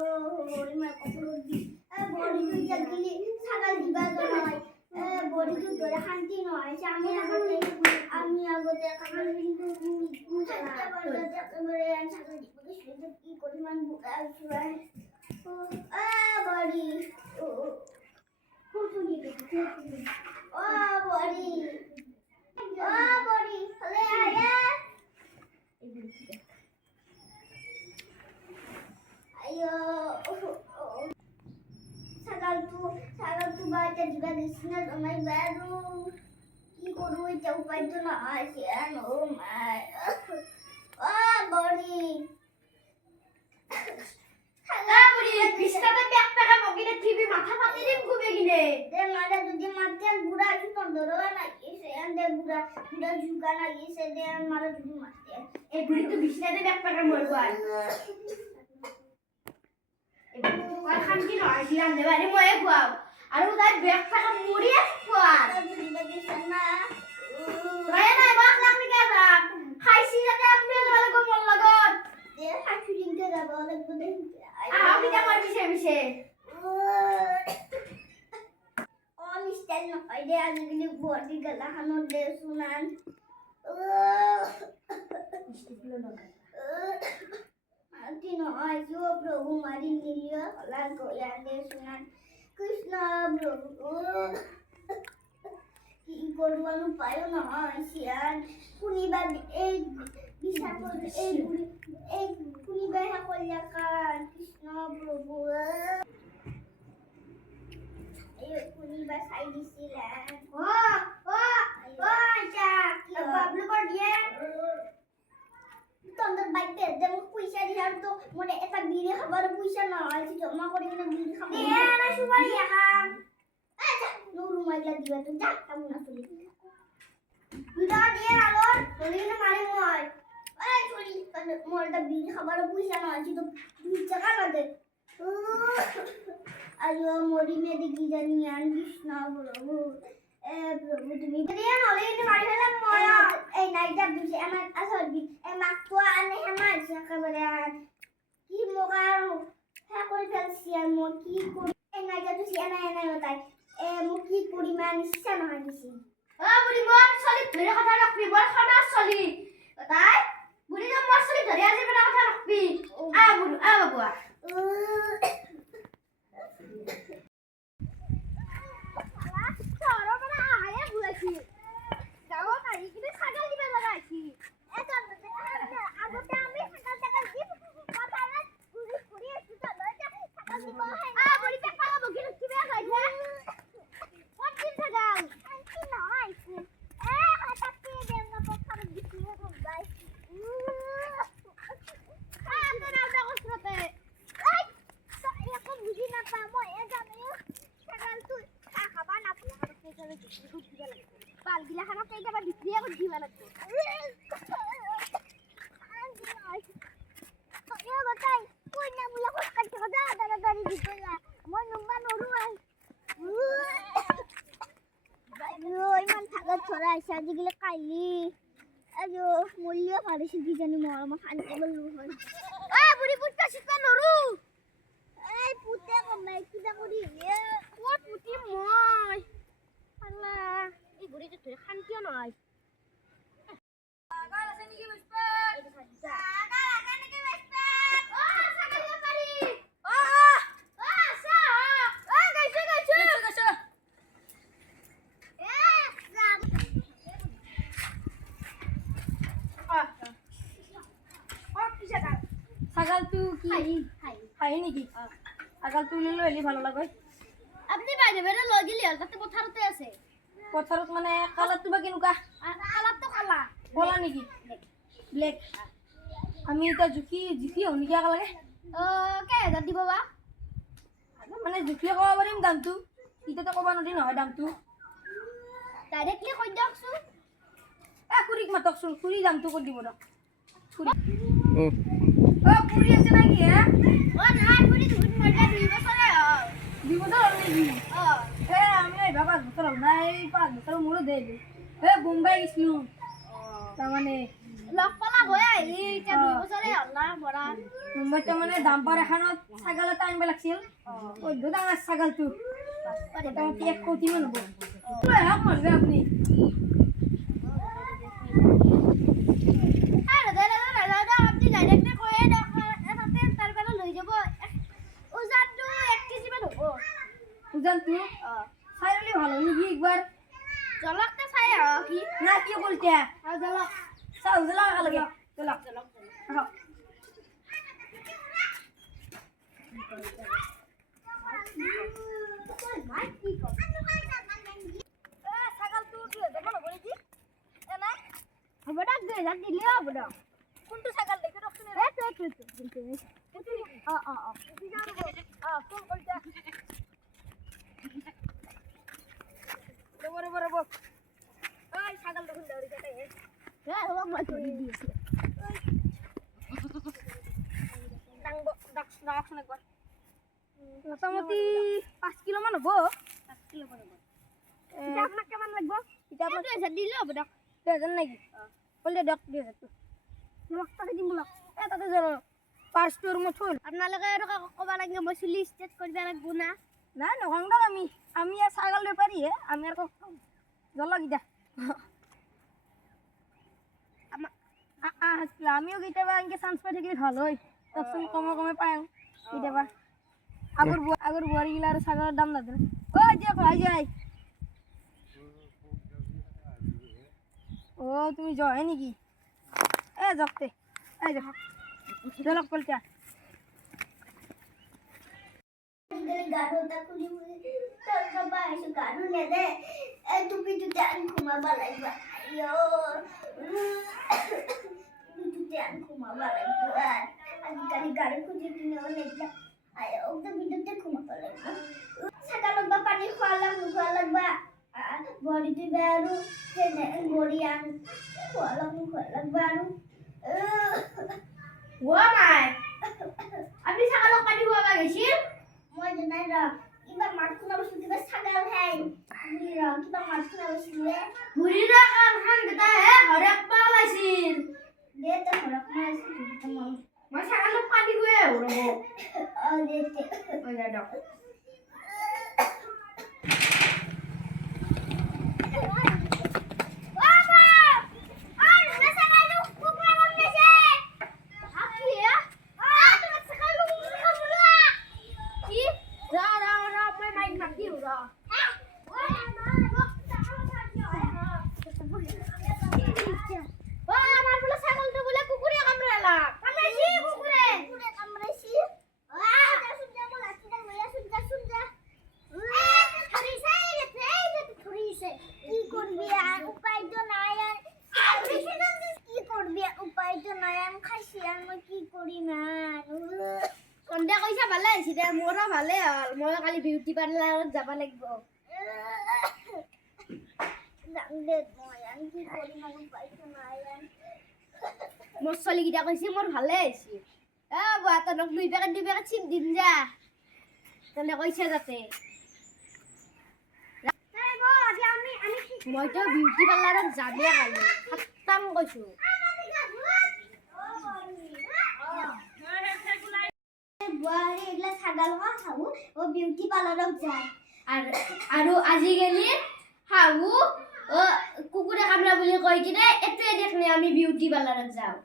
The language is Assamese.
ওই মা কপড় দি বড়ি দুইটা দিলি ছাগল দিবা তো নয় বড়ি তো তোরে শান্তি নয় আমি আগতে কামাল কিন্তু মুছাতে পারলে একেবারে ছাগল দিবকে শুতে কি পরিমাণ বুকা শুয়াই বড়ি ও কুটুনি ও বড়ি হলে আয়া ayo sagal tu baca juga di sini rumah baru iku duit jauh itu na asian oh my body body bisa tapi apa kamu gini TV mata mati dim gue gini dan ada tuh matian budak itu tondoroan lagi saya ada budak juga lagi saya malah tuh matian budi tuh bisa tapi apa kamu buat Kau kan kini orang silam deh, ini mau gua. Aduh tadi banyak pakai muri ya kuat. Di sana. Raya naik banget nih kan? Hai sih nanti aku bilang kalau gua mau lagot. Dia hai syuting ke dah boleh gua deh. Aku tidak mau bisa. Oh mistel nak ada yang ini buat di galahan udah sunan. Mistel belum nak. Tino ayo Prabhu mari niliya lago yande sunan Krishna Prabhu ki korwanu payo na asian kuniba bisa ko kuniba hakolyakan Krishna Prabhu ayo kuniba sai disilan wah ja Pablo kor dia তন্দর বাইতে দেম পয়সা দিহার তো মনে এটা বিড়ি খাবার পয়সা না আছে জমা করে কিনা বিড়ি খাবো না সুপারি খাম আচ্ছা নুরু মাইলা দিবা তো যা কামু না চলি বিড়া দিয়ে আলোর চলি না মারি মই এই চলি মোরটা বিড়ি খাবার পয়সা না আছে তো 2 টাকা লাগে আয়ো মরি মে দেখি জানি আর কৃষ্ণ প্রভু প্রভু তুমি দিয়ে নলে ইনি মারি ফেলাম ময়া এই নাইটা দিছে আমার আসল বি এই মাকতো আনে আমার একেবারে কি মোগার হ্যাঁ করে ফেলছি আর মো কি করি এই নাইটা তো সিয়া নাই নাই তাই মো কি পরিমাণ ইচ্ছা না দিছি বুড়ি মন চলি ধরে কথা রাখবি বল খানা চলি তাই বুড়ি তো মর চলি ধরে আছে কথা রাখবি বুড়ি বাবুয়া বালগিলা খানা পেয়ে যাবা বিক্রিয়া করে দিবা লাগবে তাই কই না মুলা ফটকার থেকে দাদা দাঁড়ি দিতে না মই নম্বর নরু ওই মান থাকা ছড়া আসা যেগুলো কাইলি আজো মূল্য ফারিসি কি জানি মর আমার খানতে বললু হয় বুড়ি পুটকা শিখা নরু এই পুতে কমাই কিটা করি ও পুটি মই আল্লাহ এই বুড়ি তো তুই শান্তিও নয় সাগর আছে নাকি বুঝবা সাগর আছে নাকি বুঝবা ও সাগর পারি ও সা গাইছে ছাগল তু কি খাই নাকি ছাগল তুই লইলে এলি ভালো লাগে আপনি বাইরে বাইরে লই গেলি আর তাতে পথারতে আছে পথারত মানে কালার তুবা কেনুকা কালার তো কালা বলা নাকি ব্ল্যাক আমি তো জুকি হনি কি লাগে কে হাজার দিব বা মানে জুকিয়ে কব পাৰিম দামটো ইটা তো কবা নদি নহয় দামটো ডাইরেক্টলি কই দিয়কছো কুড়িক মাতকছো কুড়ি দামটো কই দিব না কুড়ি কুড়ি আছে নাকি নাই কুড়ি দুই মজা 2 বছরে 2 বছর অলরেডি আমি এই বাবা বছর নাই 5 বছর মোরে দেই বোম্বাই গেছিলু তার মানে লকপালা হৈ আহিলি এতিয়া 2 বছৰে হ'ল না বৰা মুম্বাইতে মানে দাম্পাৰ এখনত ছাগল এটা আনিব লাগিছিল অদ্ভুত ডাঙৰ ছাগলটো মোটামুটি 1 কোটি মান হ'ব লৈ আহক আপুনি উজানটো চাই ললি ভালো নেকি একবার জলকটা চাই কি না কি বলতে জলক চাও জলক লাগে জলক জলক আহ ছাগল তো দেখো বলি দি এনা হবড়া দে দিলে হবড়া কোনটো ছাগল দেখে রক্ষণ রে তো কোন বলতে বড় ওই ছাগল দেখুন দৌড়ি যেতে ও মাই ধরি দিয়েছে ডাকছ একবার মোটামুটি 5 কিলো মান হবো 5 কিলো মান হবো এটা আপনার কেমন লাগবে এটা আপনার 2000 দিলে হবে ডাক 2000 নাকি বললে ডাক 2000 তো টাকা দিম বলা তাতে জল পাঁচটোর মতো আপনাদের এর কবা লাগে মই চুলি স্টেট করবে লাগবো না না নহংদা আমি আর ছাগল ব্যাপারী আমি আর জল গিটা আমিও কেতিয়াবা এনেকে চান্স পাই থাকিলে ভাল হয় তখন কমে পাই কেতিয়াবা আগৰ বোৱাৰীগিলা আৰু ছাগলৰ দাম নাজানে ঐ দিয়া ভাই যাই ও তুমি জয় নেকি যাতে যাক জলক পলটা গাড়োটা খুলি তোর বাবা এসে গাড়ো নে দে তুমি তো জান ঘুমাবা লাগবা আইও তুমি তো জান ঘুমাবা লাগবা আজকাল গাড়ি খুঁজে কিনে অনেকটা আইও তো বিদ্যুতে ঘুমাবা লাগবা ছাগল বা পানি খাওয়া লাগবা বড়ি দিবে আৰু বড়ি আন খাওয়া লাগবা আৰু ও মাই আপনি ছাগলক পানি খাওয়াবা গেছিল মই জানাই রা কিবা মাছ খুনা বসে কিবা ছাগল হ্যাঁ বুড়ি রা কিবা মাছ খুনা বসে বুড়ি রা কান খান দেতা হে হরেক পালাইছিল দে তো হরেক মাছ মই ছাগলক পানি খুয়ে ওরব দেতে ওই যা ডাক সন্ধ্যা কইছা ভালে আইছি দে মোৰো ভালে হল মই কালি বিউটি পাৰ্লাৰত যাব লাগিব মোৰ চলি গিটা কৈছে মোৰ ভালে আইছি তনক 2 পেকেট চিপ দিম যা তনে কৈছে যাতে মইতো বিউটি পাৰ্লাৰত যাবে কালি খতম কৈছো বুৱাৰী এগলা ছাগল খাও ও বিউটি পাৰ্লাৰত যায় আৰু আজিকালি খাও ও কুকুৰে কামৰা বুলি কই কিনে এতে দেখনে আমি বিউটি পাৰ্লাৰত যাও